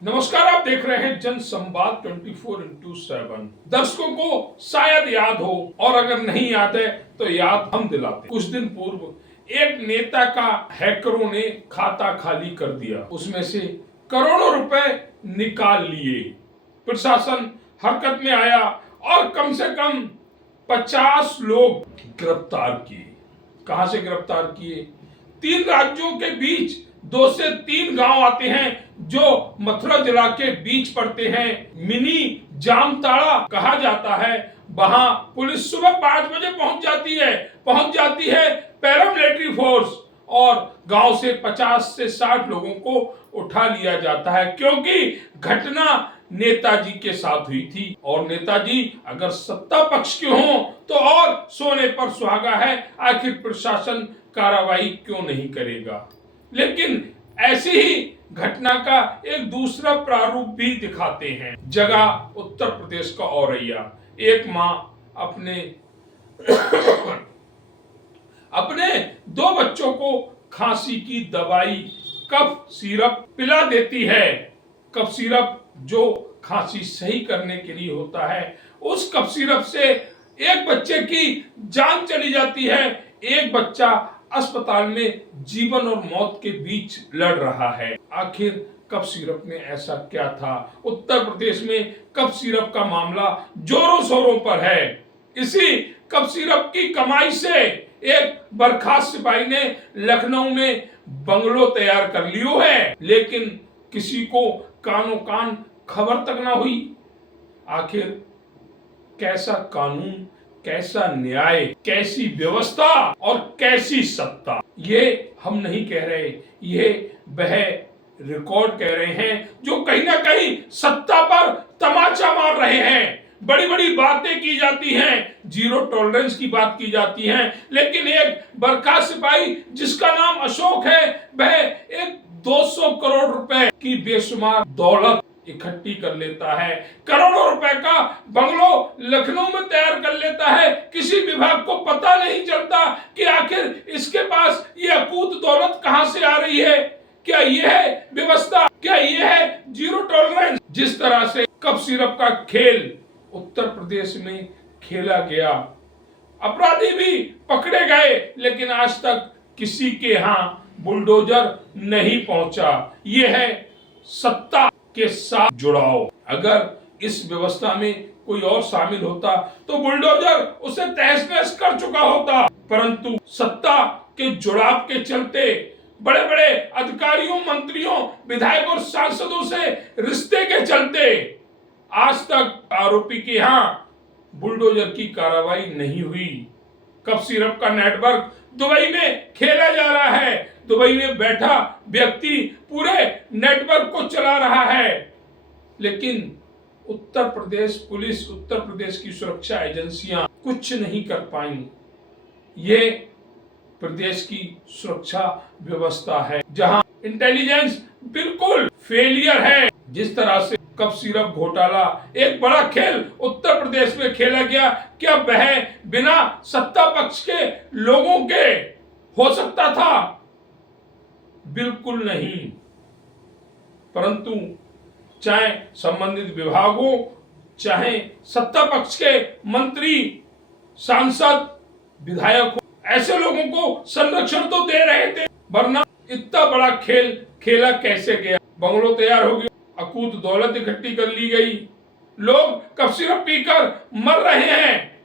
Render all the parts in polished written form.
नमस्कार, आप देख रहे हैं जन संवाद 24x7। दर्शकों को शायद याद हो, और अगर नहीं याद है तो याद हम दिलाते। कुछ दिन पूर्व एक नेता का हैकरों ने खाता खाली कर दिया, उसमें से करोड़ों रुपए निकाल लिए। प्रशासन हरकत में आया और कम से कम 50 लोग गिरफ्तार किए। कहां से गिरफ्तार किए? 3 राज्यों के बीच 2 से 3 गांव आते हैं जो मथुरा जिला के बीच पड़ते हैं। मिनी जामताड़ा कहा जाता है। वहां पुलिस सुबह 5 बजे पहुंच जाती है पैरामिलिट्री फोर्स, और गांव से 50 से 60 लोगों को उठा लिया जाता है, क्योंकि घटना नेताजी के साथ हुई थी। और नेताजी अगर सत्ता पक्ष के हों तो और सोने पर सुहागा है, आखिर प्रशासन कार्रवाई क्यों नहीं करेगा। लेकिन ऐसी ही घटना का एक दूसरा प्रारूप भी दिखाते हैं। जगह उत्तर प्रदेश का औरैया। एक मां अपने 2 बच्चों को खांसी की दवाई कफ सिरप पिला देती है। कफ सिरप जो खांसी सही करने के लिए होता है, उस कफ सिरप से एक बच्चे की जान चली जाती है। एक बच्चा अस्पताल में जीवन और मौत के बीच लड़ रहा है। आखिर कफ सिरप में ऐसा क्या था? उत्तर प्रदेश में कफ सिरप का मामला जोरों शोरों पर है। इसी कफ सिरप की कमाई से एक बर्खास्त सिपाही ने लखनऊ में बंगलो तैयार कर लियो है, लेकिन किसी को कानो कान खबर तक ना हुई। आखिर कैसा कानून, कैसा न्याय, कैसी व्यवस्था और कैसी सत्ता? ये हम नहीं कह रहे, ये वह रिकॉर्ड कह रहे हैं जो कहीं ना कहीं सत्ता पर तमाचा मार रहे हैं। बड़ी बड़ी बातें की जाती हैं, जीरो टॉलरेंस की बात की जाती है, लेकिन एक बर्खास्त सिपाही जिसका नाम अशोक है, वह एक 200 करोड़ रुपए की बेशुमार दौलत इकट्ठी कर लेता है। करोड़ों रुपए का बंगलो लखनऊ में तैयार कर लेता है। किसी विभाग को पता नहीं चलता कि आखिर इसके पास ये अकूत दौलत कहां से आ रही है। क्या ये है व्यवस्था? क्या ये है जीरो टॉलरेंस? जिस तरह से कफ सिरप का खेल उत्तर प्रदेश में खेला गया, अपराधी भी पकड़े गए, लेकिन आज तक किसी के यहां बुलडोजर नहीं पहुंचा। ये है सत्ता के साथ जुड़ाव। अगर इस व्यवस्था में कोई और शामिल होता तो बुलडोजर उसे तहस नहस कर चुका होता, परंतु सत्ता के जुड़ाव के चलते बड़े बड़े अधिकारियों, मंत्रियों, विधायकों और सांसदों से रिश्ते के चलते आज तक आरोपी के यहां बुलडोजर की कार्रवाई नहीं हुई। कफ सिरप का नेटवर्क दुबई में खेला जा रहा है। दुबई में बैठा व्यक्ति पूरे नेटवर्क को चला रहा है, लेकिन उत्तर प्रदेश पुलिस, उत्तर प्रदेश की सुरक्षा एजेंसियां कुछ नहीं कर पाई। ये प्रदेश की सुरक्षा व्यवस्था है जहां इंटेलिजेंस बिल्कुल फेलियर है। जिस तरह से कफ सिरप घोटाला एक बड़ा खेल उत्तर प्रदेश में खेला गया, क्या वह बिना सत्ता पक्ष के लोगों के हो सकता था? बिल्कुल नहीं। परंतु चाहे संबंधित विभागों, चाहे सत्ता पक्ष के मंत्री, सांसद, विधायक, ऐसे लोगों को संरक्षण तो दे रहे थे, वरना इतना बड़ा खेल खेला कैसे गया? बंगलो तैयार हो गया, अकूत दौलत इकट्ठी कर ली गई, लोग कफ सिरप पीकर मर रहे हैं,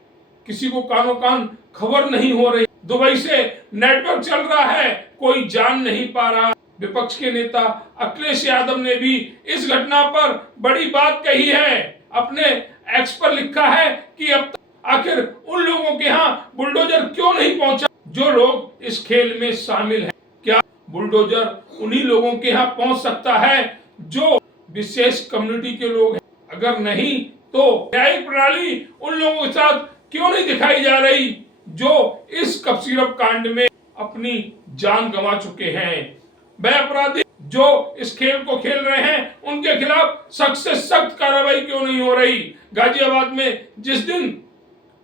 किसी को कानो कान खबर नहीं हो रही। दुबई से नेटवर्क चल रहा है, कोई जान नहीं पा रहा। विपक्ष के नेता अखिलेश यादव ने भी इस घटना पर बड़ी बात कही है। अपने एक्स पर लिखा है कि अब तक आखिर उन लोगों के यहाँ बुलडोजर क्यों नहीं पहुंचा जो लोग इस खेल में शामिल हैं। क्या बुलडोजर उन्हीं लोगों के यहाँ पहुंच सकता है जो विशेष कम्युनिटी के लोग हैं? अगर नहीं तो न्यायिक प्रणाली उन लोगों के साथ क्यों नहीं दिखाई जा रही जो इस कफ सिरप कांड में अपनी जान गंवा चुके हैं? वह अपराधी जो इस खेल को खेल रहे हैं, उनके खिलाफ सख्त से सख्त कार्रवाई क्यों नहीं हो रही? गाजियाबाद में जिस दिन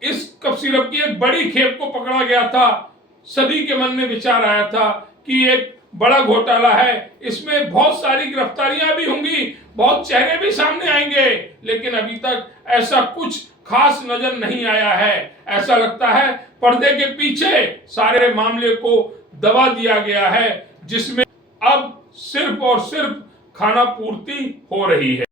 इस कफ सिरप की एक बड़ी खेप को पकड़ा गया था, सभी के मन में विचार आया था कि एक बड़ा घोटाला है। इसमें बहुत सारी गिरफ्तारियां भी होंगी, बहुत चेहरे भी सामने आएंगे, लेकिन अभी तक ऐसा कुछ खास नजर नहीं आया है। ऐसा लगता है पर्दे के पीछे सारे मामले को दबा दिया गया है, जिसमें अब सिर्फ और सिर्फ खाना पूर्ति हो रही है।